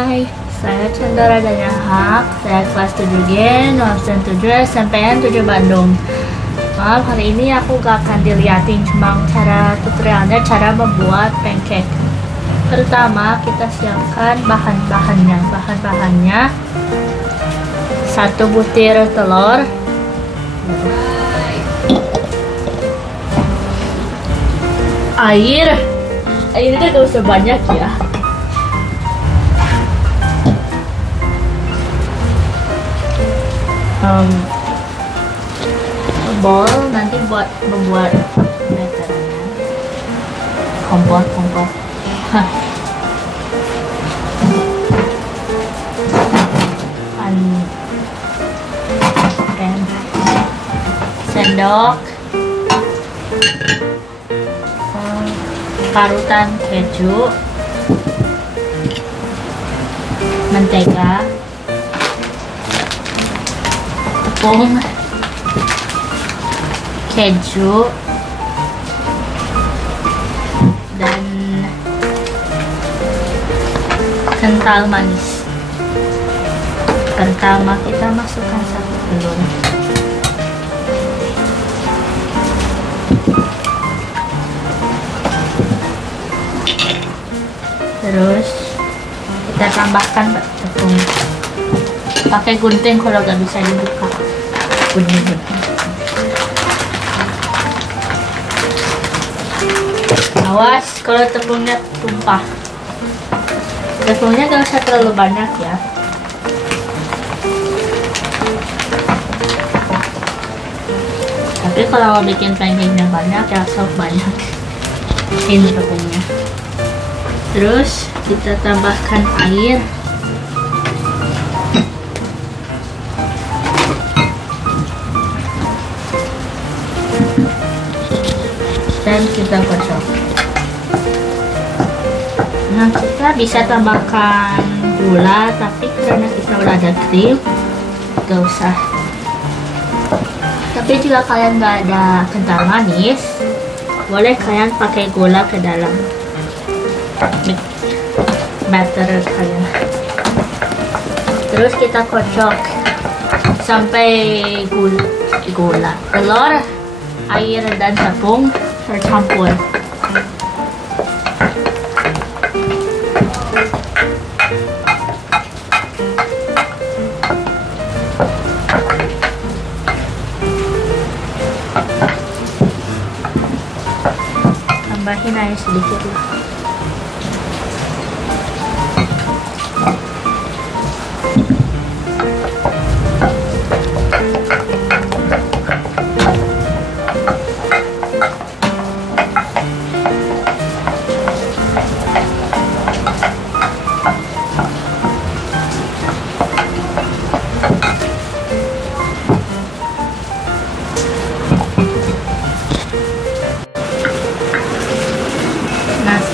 Hai, saya Chandra Radanya Hak. Saya kelas 7G, absen 7 SMPN 7 Bandung. Maaf, hari ini aku gak akan diliatin, cuma cara tutorialnya cara membuat pancake. Pertama, kita siapkan bahan-bahannya. Bahan-bahannya 1 butir telur, airnya gak usah banyak ya. Bol nanti buat membuat batternya, kompor pan, sendok, parutan keju, mentega, tepung, keju, dan kental manis. Pertama kita masukkan 1 telur, terus kita tambahkan tepung. Pakai gunting kalau gak bisa dibuka, gunting. Awas kalau tepungnya tumpah. Tepungnya gak usah terlalu banyak ya. Tapi kalau mau bikin pancake-nya banyak ya sok banyak. Ini tepungnya. Terus kita tambahkan air. Dan kita kocok. Nah, kita bisa tambahkan gula, tapi karena kita udah ada krim, gak usah. Tapi jika kalian gak ada kental manis, boleh kalian pakai gula ke dalam batter kalian. Terus kita kocok sampai gula, telur, air, dan tepung tercampur. Tambahin air sedikit lah.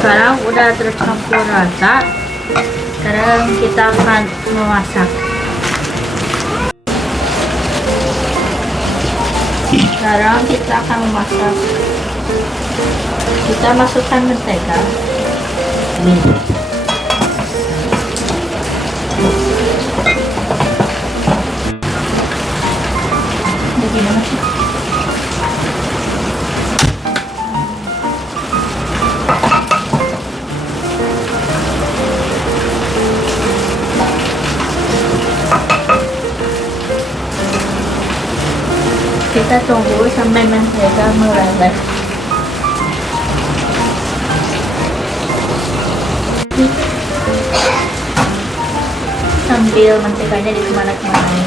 Sekarang udah tercampur rata. Sekarang kita akan memasak. Kita masukkan mentega. Bagaimana sih? Kita tunggu sampai mentega meleleh. Sambil menteganya dikemana-kemana.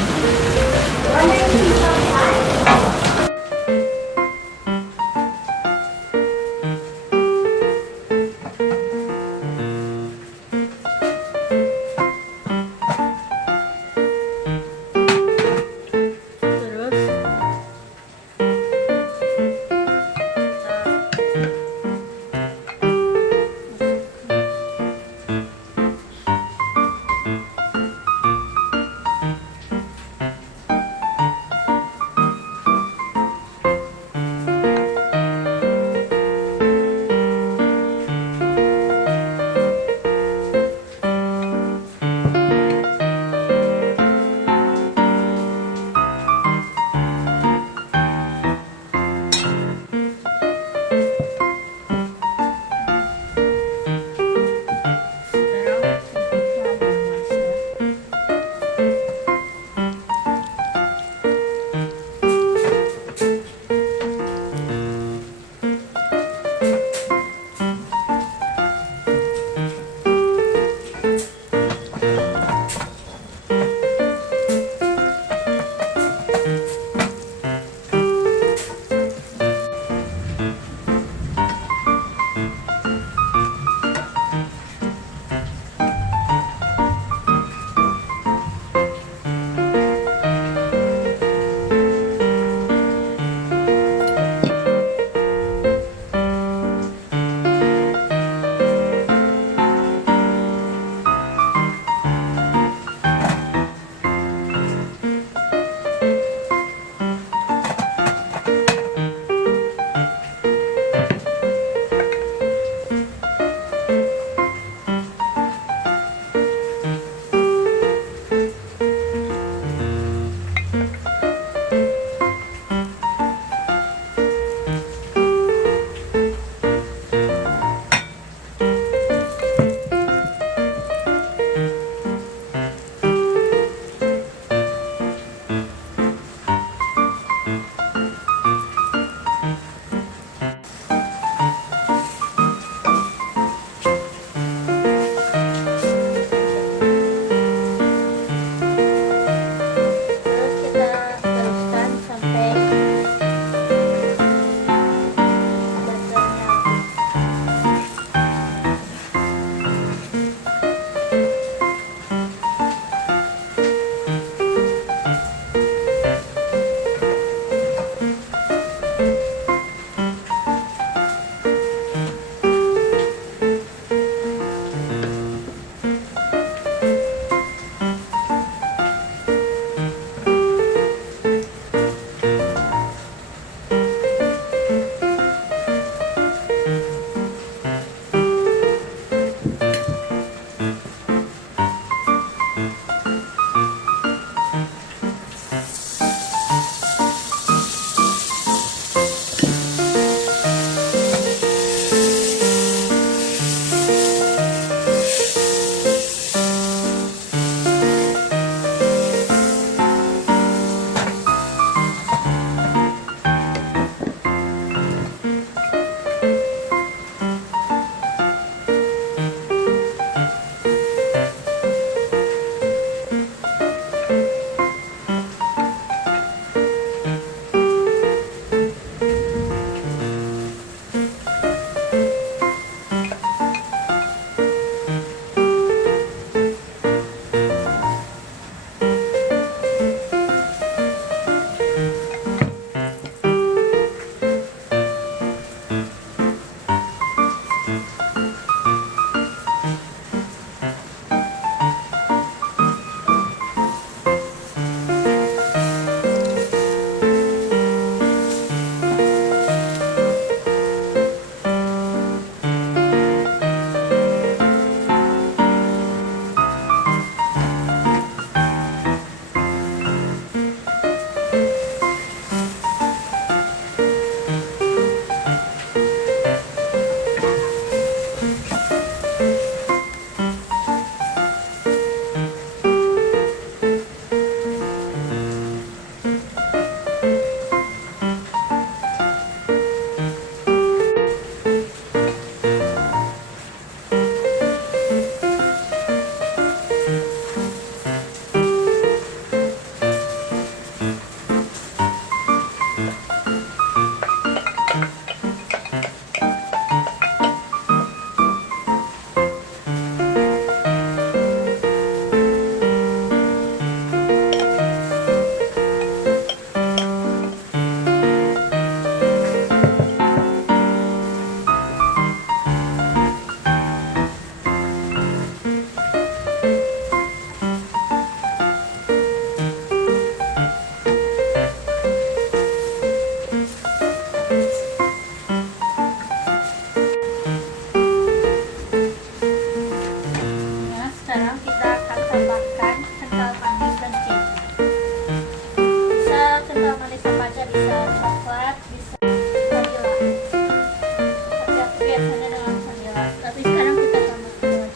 sekarang kita akan tambahkan kental manis dan keju. Bisa kental manis apa aja, bisa coklat, bisa vanila. Tapi aku biasanya dengan vanila. Tapi sekarang kita tambahkan aja.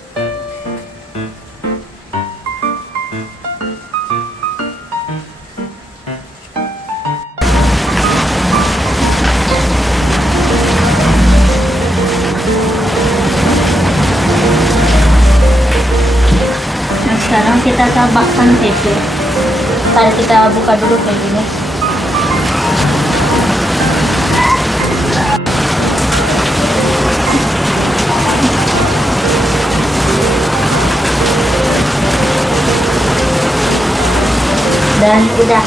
Sekarang kita tambahkan keju. Ntar kita buka dulu kejunya. Dan udah.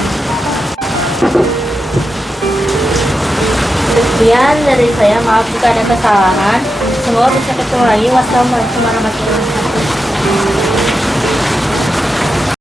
Sekian dari saya, maaf jika ada kesalahan. Semoga bisa ketemu lagi. Wassalamualaikum warahmatullahi wabarakatuh.